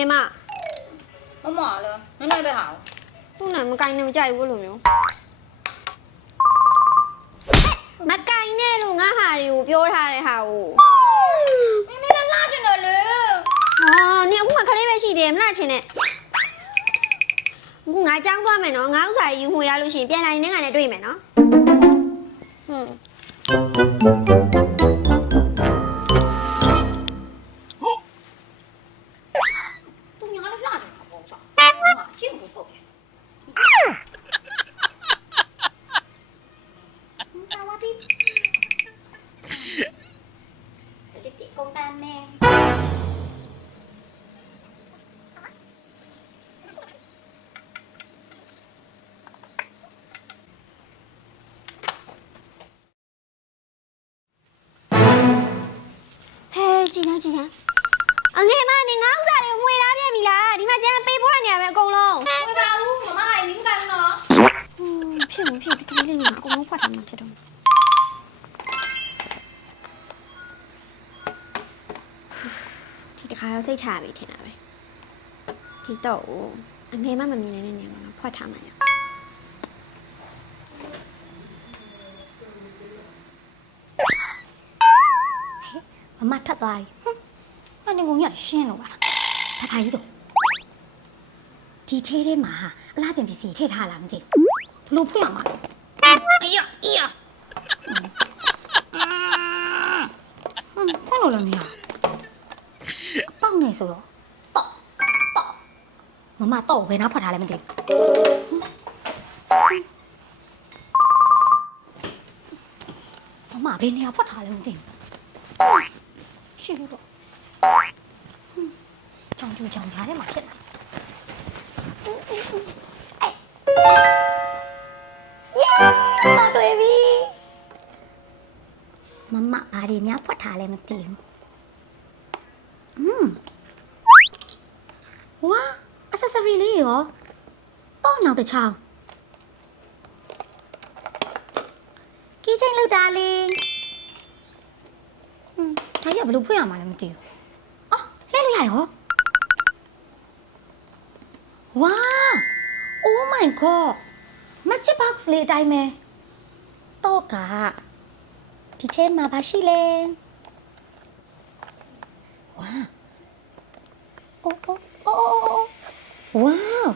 တွေယူမဆိုးနဲ့လေငယ်မမမလည်းနည်းနည်းပဲဟာသူ့နဲ့မကင်နဲ့မကြိုက်ဘူးလို့မျိုးမကင်နဲ့လို့ငါဟာတွေကိုပြောထားတဲ့ဟာကိုမင်းမင်းလည်းလာကျင်တယ်လေဟာနင်အခုမှခလေးပဲရှိသေးတယ်မလားချင်းနဲ့အခုငါကြောင်းသွားမယ်နော်ငါဥစ္စာတွေယူငွေရလို့ရှိရင်ပြန်လာနေငါနဲ့တွေ့မယ်နော်ဟွန်း ဟဲကြည်လားကြည်လားအငယ်မနေငါဥစ္စာတွေငွေလားပြန်ပြီလားဒီမှာကျန်ပေးဖို့နေရပဲအကုန်လုံးဝေပါဦးမမအိမ်မင်းကန်နော်ဟွန်းဖြစ်ဘူးဖြစ်ဒီကလေးလေးကအကုန်လုံးဖွက်ထားမှဖြစ်တော့ဒီတခါတော့စိတ်ချရပြီထင်တာပဲဒီတော့အငယ်မမမြင်နေတဲ့နေရာမှာဖွက်ထားမှရ မမထပ်သွားပြီဟွန်းအဲ့ဒီကောင်ကြီးကရှင်းလို့ပါလားဘာသာကြီးတော့ဒီထဲထဲမှာအလားပင်ပစ္စည်းထည့်ထားလားမသိဘူးဘလို့ဖွင့်ရမှာလဲအေးရအေးရဟွန်းဖွင့်လို့လည်းမရအပေါက်နေဆိုတော့တော့တော့မမတော့ဘယ်နာဖွက်ထားလဲမသိဘူးမမဘယ်နေရာဖွက်ထားလဲမသိဘူး မရှိဘူးတော့ကြောင်ကျူကြောင်ကြားထဲမှာဖြစ်နေအေးယေမတွေ့ပြီမမဘာတွေများဖွက်ထားလဲမသိဘူးอืมဝါ accessory လေးရောတော့နောက်တစ်ချောင်းကီးချိန်လောက်တာလေး ကြီးကဘယ်လိုဖွင့်ရမှာလဲမသိဘူး။အော်လှည့်လို့ရတယ်ဟော။ဝါ Oh my god magic box လေးအတိုင်းပဲ။တော့ကဒီထဲမှာဘာရှိလဲ။ဝါ Oh oh oh oh oh wow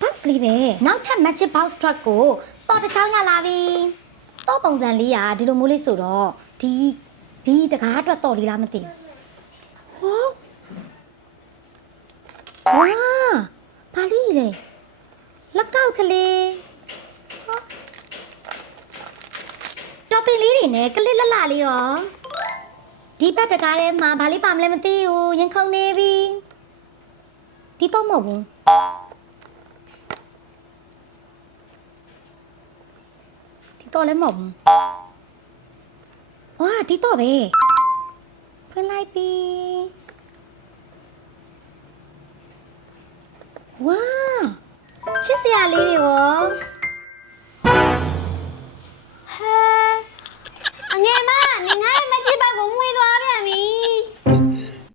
box လေးပဲနောက်ထပ် magic box truck ကိုတော့တစ်ချောင်းရလာပြီ။တော့ပုံစံလေးอ่ะဒီလိုမျိုးလေးဆိုတော့ဒီ ဒီတကားအတွက်တော်လေးလားမသိဘူးဟောဝါဘာလေးလဲလက်ကောက်ကလေးဟောတော်ပင်လေးတွေနဲ့ကလစ်လတ်လလေးရောဒီဘက်တကားထဲမှာဘာလေးပါမလဲမသိဘူးရင်ခုန်နေပြီဒီတော့မဟုတ်ဘူးဒီတော့လည်းမဟုတ်ဘူး ဝါဒီတော့ပဲဖွင့်လိုက်ပြီဝါချစ်စရာလေးတွေရော